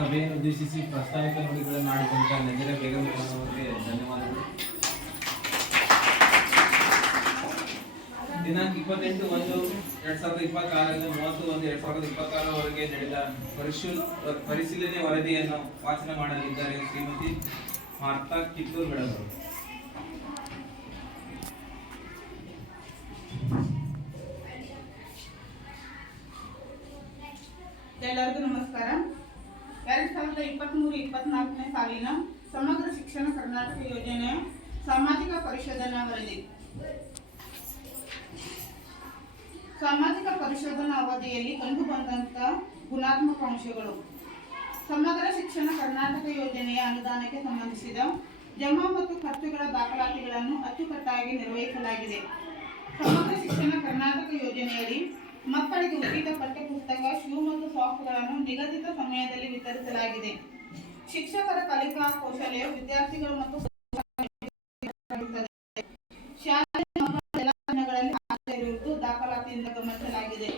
ಸಭೆಯನ್ನು ಉದ್ದೇಶಿಸಿ ಪ್ರಸ್ತಾವಿಕ ನುಡಿಗಳನ್ನು ಆಡಿದಂತ ನೆಂದರೆ ಬೇಗಂ ಅವರಿಗೆ ಧನ್ಯವಾದಗಳು. ದಿನಾಂಕ 28/1/2026ರಿಂದ 30/1/2026ವರೆಗೆ ನಡೆದ ಪರಿಶೀಲನೆ ವರದಿಯನ್ನು ವಾಚನ ಮಾಡಲಿದ್ದಾರೆ ಶ್ರೀಮತಿ ಮಾರ್ತಾ ಕಿತ್ತೂರು ಮೇಡಮ್ ಅವರು. ಎಲ್ಲರಿಗೂ ನಮಸ್ಕಾರ. 2023-24ನೇ ಸಾಲಿನ ಸಮಗ್ರ ಶಿಕ್ಷಣ ಕರ್ನಾಟಕ ಯೋಜನೆಯ ಸಾಮಾಜಿಕ ಪರಿಶೋಧನಾ ವರದಿ. ಸಾಮಾಜಿಕ ಪರಿಶೋಧನಾ ಅವಧಿಯಲ್ಲಿ ಕಂಡುಬಂದಂತ ಗುಣಾತ್ಮಕ ಅಂಶಗಳು. ಸಮಗ್ರ ಶಿಕ್ಷಣ ಕರ್ನಾಟಕ ಯೋಜನೆಯ ಅನುದಾನಕ್ಕೆ ಸಂಬಂಧಿಸಿದ ಜಮಾ ಮತ್ತು ಖರ್ಚುಗಳ ದಾಖಲಾತಿಗಳನ್ನು ಅಚ್ಚುಕಟ್ಟಾಗಿ ನಿರ್ವಹಿಸಲಾಗಿದೆ. ಸಮಗ್ರ ಶಿಕ್ಷಣ ಕರ್ನಾಟಕ ಯೋಜನೆಯಡಿ ಮಕ್ಕಳಿಗೆ ಉಚಿತ ಪಠ್ಯಪುಸ್ತಕ, ಶೂ ಮತ್ತು ಸಾಕ್ಸ್ಗಳನ್ನು ನಿಗದಿತ ಸಮಯದಲ್ಲಿ ವಿತರಿಸಲಾಗಿದೆ. ಶಿಕ್ಷಕರ ಕಲಿಕಾ ಕೌಶಲ್ಯ ವಿದ್ಯಾರ್ಥಿಗಳು ಮತ್ತು ಶಾಲೆಯಲ್ಲಿ ಎಲ್ಲ ದಿನಗಳಲ್ಲಿ ಹಾಜರಿರುವುದು ದಾಖಲಾತಿಯಿಂದ ಗಮನಿಸಲಾಗಿದೆ.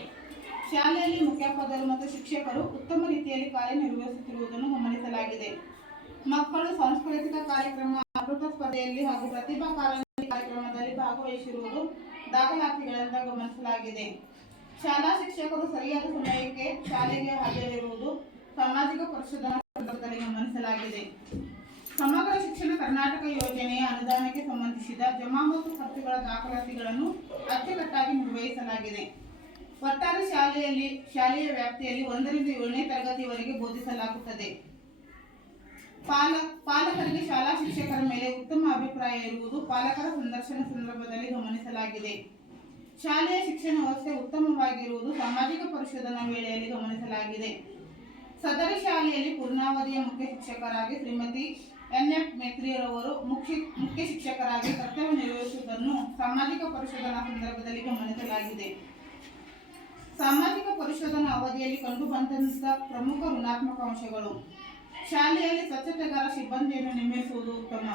ಶಾಲೆಯಲ್ಲಿ ಮುಖ್ಯಾಧ್ಯಾಪಕರು ಮತ್ತು ಶಿಕ್ಷಕರು ಉತ್ತಮ ರೀತಿಯಲ್ಲಿ ಕಾರ್ಯನಿರ್ವಹಿಸುತ್ತಿರುವುದನ್ನು ಗಮನಿಸಲಾಗಿದೆ. ಮಕ್ಕಳು ಸಾಂಸ್ಕೃತಿಕ ಕಾರ್ಯಕ್ರಮ, ಆಟೋಟ ಸ್ಪರ್ಧೆಯಲ್ಲಿ ಹಾಗೂ ಪ್ರತಿಭಾ ಕಾರಂಜಿ ಕಾರ್ಯಕ್ರಮದಲ್ಲಿ ಭಾಗವಹಿಸಿರುವುದು ದಾಖಲಾತಿಗಳಿಂದ ಗಮನಿಸಲಾಗಿದೆ. ಶಾಲಾ ಶಿಕ್ಷಕರು ಸರಿಯಾದ ಸಮಯಕ್ಕೆ ಶಾಲೆಗೆ ಹಾಜರಿರುವುದು ಸಾಮಾಜಿಕ ಪರಿಶೋಧನಾ ಸಂದರ್ಭದಲ್ಲಿ ಗಮನಿಸಲಾಗಿದೆ. ಸಮಗ್ರ ಶಿಕ್ಷಣ ಕರ್ನಾಟಕ ಯೋಜನೆಯ ಅನುದಾನಕ್ಕೆ ಸಂಬಂಧಿಸಿದ ಜಮಾ ಮತ್ತು ಖರ್ಚುಗಳ ದಾಖಲಾತಿಗಳನ್ನು ಅಚ್ಚುಕಟ್ಟಾಗಿ ನಿರ್ವಹಿಸಲಾಗಿದೆ. ಒಟ್ಟಾರೆ ಶಾಲೆಯ ವ್ಯಾಪ್ತಿಯಲ್ಲಿ 1ರಿಂದ 7ನೇ ತರಗತಿವರೆಗೆ ಬೋಧಿಸಲಾಗುತ್ತದೆ. ಪಾಲಕರಿಗೆ ಶಾಲಾ ಶಿಕ್ಷಕರ ಮೇಲೆ ಉತ್ತಮ ಅಭಿಪ್ರಾಯ ಇರುವುದು ಪಾಲಕರ ಸಂದರ್ಶನ ಸಂದರ್ಭದಲ್ಲಿ ಗಮನಿಸಲಾಗಿದೆ. ಶಾಲೆಯ ಶಿಕ್ಷಣ ವ್ಯವಸ್ಥೆ ಉತ್ತಮವಾಗಿರುವುದು ಸಾಮಾಜಿಕ ಪರಿಶೋಧನಾ ವೇಳೆಯಲ್ಲಿ ಗಮನಿಸಲಾಗಿದೆ. ಸದರಿ ಶಾಲೆಯಲ್ಲಿ ಪೂರ್ಣಾವಧಿಯ ಮುಖ್ಯ ಶಿಕ್ಷಕರಾಗಿ ಶ್ರೀಮತಿ NF ಮೇತ್ರಿಯರವರು ಮುಖ್ಯ ಶಿಕ್ಷಕರಾಗಿ ಕರ್ತವ್ಯ ನಿರ್ವಹಿಸುವುದನ್ನು ಸಾಮಾಜಿಕ ಪರಿಶೋಧನಾ ಸಂದರ್ಭದಲ್ಲಿ ಗಮನಿಸಲಾಗಿದೆ. ಸಾಮಾಜಿಕ ಪರಿಶೋಧನಾ ಅವಧಿಯಲ್ಲಿ ಕಂಡುಬಂದಂತ ಪ್ರಮುಖ ಋಣಾತ್ಮಕ ಅಂಶಗಳು. ಶಾಲೆಯಲ್ಲಿ ಸ್ವಚ್ಛತೆಗಾರ ಸಿಬ್ಬಂದಿಯನ್ನು ನೇಮಿಸುವುದು ಉತ್ತಮ.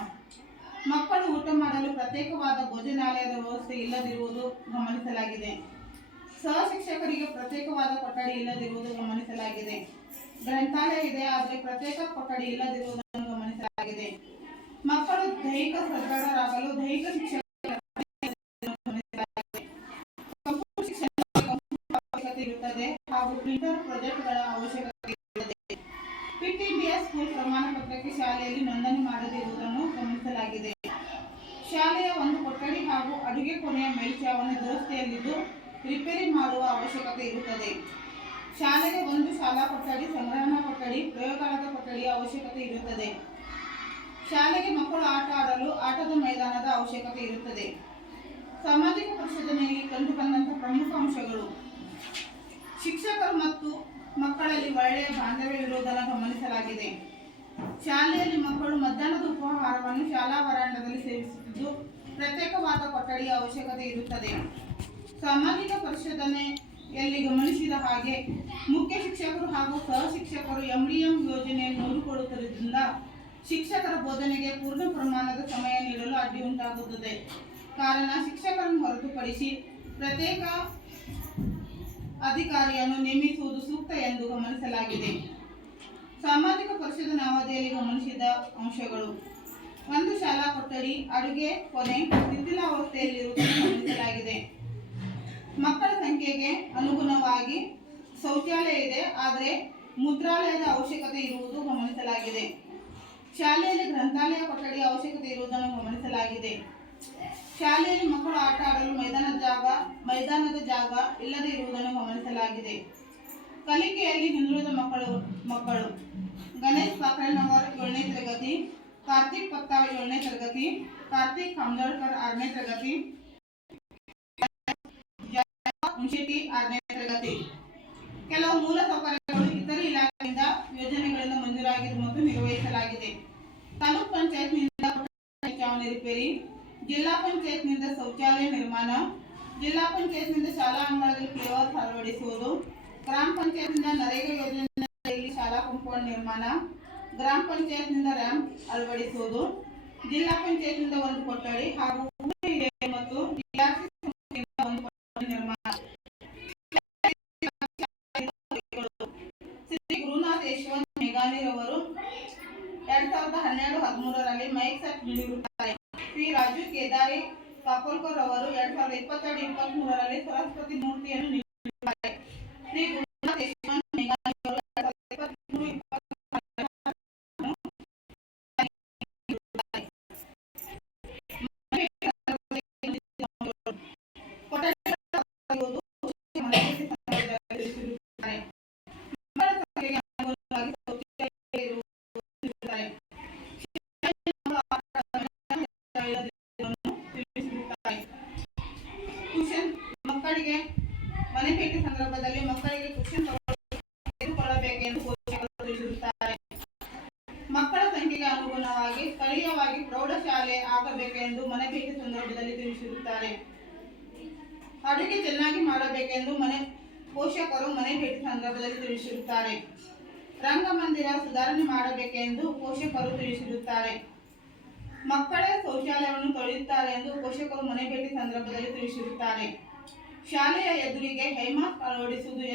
ಮಕ್ಕಳು ಊಟ ಮಾಡಲು ಪ್ರತ್ಯೇಕವಾದ ಭೋಜನಾಲಯದ ವ್ಯವಸ್ಥೆ ಇಲ್ಲದಿರುವುದು ಗಮನಿಸಲಾಗಿದೆ. ಸಹ ಶಿಕ್ಷಕರಿಗೆ ಪ್ರತ್ಯೇಕವಾದ ಕೊಠಡಿ ಇಲ್ಲದಿರುವುದು ಗಮನಿಸಲಾಗಿದೆ. ಗ್ರಂಥಾಲಯ ಇದೆ, ಆದರೆ ಪ್ರತ್ಯೇಕ ಕೊಠಡಿ ಇಲ್ಲದಿರುವುದನ್ನು ಗಮನಿಸಲಾಗಿದೆ. ಮಕ್ಕಳು ದೈಹಿಕ ಸದೃಢರಾಗಲು ದೈಹಿಕ ಶಿಕ್ಷಣ ಅವಶ್ಯಕತೆ ಇರುತ್ತದೆ ಹಾಗೂ ಪ್ರಿಂಟರ್ ಪ್ರೊಜೆಕ್ಟ್ಗಳ ಅವಶ್ಯಕತೆ ಇರುತ್ತದೆ. ಫಿಟ್ ಇಂಡಿಯಾ ಸ್ಕೂಲ್ ಪ್ರಮಾಣ ಪತ್ರಕ್ಕೆ ಶಾಲೆಯಲ್ಲಿ ನೋಂದಣಿ ಮಾಡದಿರುವುದನ್ನು ಗಮನಿಸಲಾಗಿದೆ. ಶಾಲೆಯ ಒಂದು ಕೊಠಡಿ ಹಾಗೂ ಅಡುಗೆ ಕೋಣೆಯ ಮೇಲ್ಛಾವಣಿ ದುರಸ್ತಿಯಲ್ಲಿದ್ದು ರಿಪೇರಿ ಮಾಡುವ ಅವಶ್ಯಕತೆ ಇರುತ್ತದೆ. ಶಾಲೆಗೆ ಒಂದು ಶಾಲಾ ಕೊಠಡಿ, ಸಂಗ್ರಹಣಾ ಕೊಠಡಿ, ಪ್ರಯೋಗಾಲಯದ ಕೊಠಡಿಯ ಅವಶ್ಯಕತೆ ಇರುತ್ತದೆ. ಶಾಲೆಗೆ ಮಕ್ಕಳು ಆಟ ಆಡಲು ಆಟದ ಮೈದಾನದ ಅವಶ್ಯಕತೆ ಇರುತ್ತದೆ. ಸಾಮಾಜಿಕ ಪರಿಶೋಧನೆಯಲ್ಲಿ ಕಂಡುಬಂದಂತಹ ಪ್ರಮುಖ ಅಂಶಗಳು. ಶಿಕ್ಷಕರು ಮತ್ತು ಮಕ್ಕಳಲ್ಲಿ ಒಳ್ಳೆಯ ಬಾಂಧವ್ಯವಿರುವುದನ್ನು ಗಮನಿಸಲಾಗಿದೆ. ಶಾಲೆಯಲ್ಲಿ ಮಕ್ಕಳು ಮಧ್ಯಾಹ್ನದ ಉಪಹಾರವನ್ನು ಶಾಲಾ ವರಾಂಡದಲ್ಲಿ ಸೇವಿಸುತ್ತಿದ್ದು ಪ್ರತ್ಯೇಕವಾದ ಕೊಠಡಿಯ ಅವಶ್ಯಕತೆ ಇರುತ್ತದೆ. ಸಾಮಾಜಿಕ ಪರಿಶೋಧನೆಯಲ್ಲಿ ಗಮನಿಸಿದ ಹಾಗೆ ಮುಖ್ಯ ಶಿಕ್ಷಕರು ಹಾಗೂ ಸಹ ಶಿಕ್ಷಕರು MDM ಯೋಜನೆಯನ್ನು ನೋಡಿಕೊಳ್ಳುತ್ತಿರುವುದರಿಂದ ಶಿಕ್ಷಕರ ಬೋಧನೆಗೆ ಪೂರ್ಣ ಪ್ರಮಾಣದ ಸಮಯ ನೀಡಲು ಅಡ್ಡಿ ಉಂಟಾಗುತ್ತದೆ. ಕಾರಣ ಶಿಕ್ಷಕರನ್ನು ಹೊರತುಪಡಿಸಿ ಪ್ರತ್ಯೇಕ ಅಧಿಕಾರಿಯನ್ನು ನೇಮಿಸುವುದು ಸೂಕ್ತ ಎಂದು ಗಮನಿಸಲಾಗಿದೆ. ಸಾಮಾಜಿಕ ಪರಿಶೋಧನಾ ಅವಧಿಯಲ್ಲಿ ಗಮನಿಸಿದ ಅಂಶಗಳು. ಒಂದು ಶಾಲಾ ಕೊಠಡಿ, ಅಡುಗೆ ಕೋಣೆ ಶಿಥಿಲಾವಸ್ಥೆಯಲ್ಲಿರುವುದನ್ನು ಗಮನಿಸಲಾಗಿದೆ. ಮಕ್ಕಳ ಸಂಖ್ಯೆಗೆ ಅನುಗುಣವಾಗಿ ಶೌಚಾಲಯ ಇದೆ, ಆದರೆ ಮೂತ್ರಾಲಯದ ಅವಶ್ಯಕತೆ ಇರುವುದು ಗಮನಿಸಲಾಗಿದೆ. ಶಾಲೆಯಲ್ಲಿ ಗ್ರಂಥಾಲಯ ಕೊಠಡಿಯ ಅವಶ್ಯಕತೆ ಇರುವುದನ್ನು ಗಮನಿಸಲಾಗಿದೆ. ಶಾಲೆಯಲ್ಲಿ ಮಕ್ಕಳು ಆಟ ಆಡಲು ಮೈದಾನದ ಜಾಗ ಇಲ್ಲದೆ ಇರುವುದನ್ನು ಗಮನಿಸಲಾಗಿದೆ. ಕಲಿಕೆಯಲ್ಲಿ ಹಿಂದುಳಿದ ಮಕ್ಕಳು ಗಣೇಶ್ ಪಾಕ್ರನವರ್ 7ನೇ ತರಗತಿ, ಕಾರ್ತಿಕ್ ಪತ್ತಾಳ್ 7ನೇ ತರಗತಿ, ಕಾರ್ತಿಕ್ ಕಾಮ್ದಳ್ಕರ್ 6ನೇ ತರಗತಿ, ಮುನ್ಶೆಟ್ಟಿ 6ನೇ ತರಗತಿ. ಕೆಲವು ಮೂಲ ಸೌಕರ್ಯಗಳು ಇತರ ಇಲಾಖೆಯಿಂದ ಯೋಜನೆಗಳಿಂದ ಮಂಜೂರಾಗಿದೆ ಮತ್ತು ನಿರ್ವಹಿಸಲಾಗಿದೆ. ತಾಲೂಕ್ ಪಂಚಾಯತ್ನಿಂದ ಚಾವಣಿ ರಿಪೇರಿ, ಜಿಲ್ಲಾ ಪಂಚಾಯತ್ನಿಂದ ಶೌಚಾಲಯ ನಿರ್ಮಾಣ, ಜಿಲ್ಲಾ ಪಂಚಾಯತ್ನಿಂದ ಶಾಲಾ ಅಂಗಳದಲ್ಲಿ ಫ್ಲೇವರ್ಸ್ ಅಳವಡಿಸುವುದು, ಗ್ರಾಮ ಪಂಚಾಯತ್ನಿಂದ ನರೇಗಾ ಯೋಜನೆಯಲ್ಲಿ ಶಾಲಾ ಕಾಂಪೌಂಡ್ ನಿರ್ಮಾಣ, ಗ್ರಾಮ ಪಂಚಾಯತ್ನಿಂದ ರ್ಯಾಂಪ್ ಅಳವಡಿಸುವುದು, ಜಿಲ್ಲಾ ಪಂಚಾಯತ್ನಿಂದ ಒಂದು ಕೊಠಡಿ ಹಾಗೂ ಮತ್ತು ಒಂದು ಕೊಠಡಿ ನಿರ್ಮಾಣ. ಶ್ರೀ ಗುರುನಾಥ್ ಯಶವಂತ್ ಮೇಘಾಲಯ 12-13ರಲ್ಲಿ ಮೈಕ್ ಸೆಟ್ ನೀಡಿರುತ್ತಾರೆ. ಶ್ರೀ ರಾಜು ಕೇದಾರಿ ಕಾಪೋಲ್ಕರ್ ಅವರು 2022-23ರಲ್ಲಿ ಸರಸ್ವತಿ ಮೂರ್ತಿಯನ್ನು ನೀಡಿರುತ್ತಾರೆ. ಶ್ರೀ ಗುರುನಾಥ್ ಯಶವಂತ್ ಮೇಘಾನಿ ಅವರು 2022-23 ಮಕ್ಕಳಿಗೆ ಮನೆ ಭೇಟಿ ಸಂದರ್ಭದಲ್ಲಿ ಮಕ್ಕಳಿಗೆ ಕುಶನ್ ತೆಗೆದುಕೊಳ್ಳಬೇಕೆಂದು ಪೋಷಕರು ತಿಳಿಸಿರುತ್ತಾರೆ. ಮಕ್ಕಳ ಸಂಖ್ಯೆಗೆ ಅನುಗುಣವಾಗಿ ಸ್ಥಳೀಯವಾಗಿ ಪ್ರೌಢಶಾಲೆ ಆಗಬೇಕೆಂದು ಮನೆ ಭೇಟಿ ಸಂದರ್ಭದಲ್ಲಿ ತಿಳಿಸಿರುತ್ತಾರೆ. ಅಡುಗೆ ಚೆನ್ನಾಗಿ ಮಾಡಬೇಕೆಂದು ಪೋಷಕರು ಮನೆ ಭೇಟಿ ಸಂದರ್ಭದಲ್ಲಿ ತಿಳಿಸಿರುತ್ತಾರೆ. ರಂಗಮಂದಿರ ಸುಧಾರಣೆ ಮಾಡಬೇಕೆಂದು ಪೋಷಕರು ತಿಳಿಸಿರುತ್ತಾರೆ. ಮಕ್ಕಳೇ ಶೌಚಾಲಯವನ್ನು ತೊಳೆಯುತ್ತಾರೆ ಎಂದು ಪೋಷಕರು ಮನೆ ಭೇಟಿ ಸಂದರ್ಭದಲ್ಲಿ ತಿಳಿಸಿರುತ್ತಾರೆ. ಶಾಲೆಯ ಎದುರಿಗೆ ಹೈಮಾಸ್ಕ್ ಅಳವಡಿಸುವುದು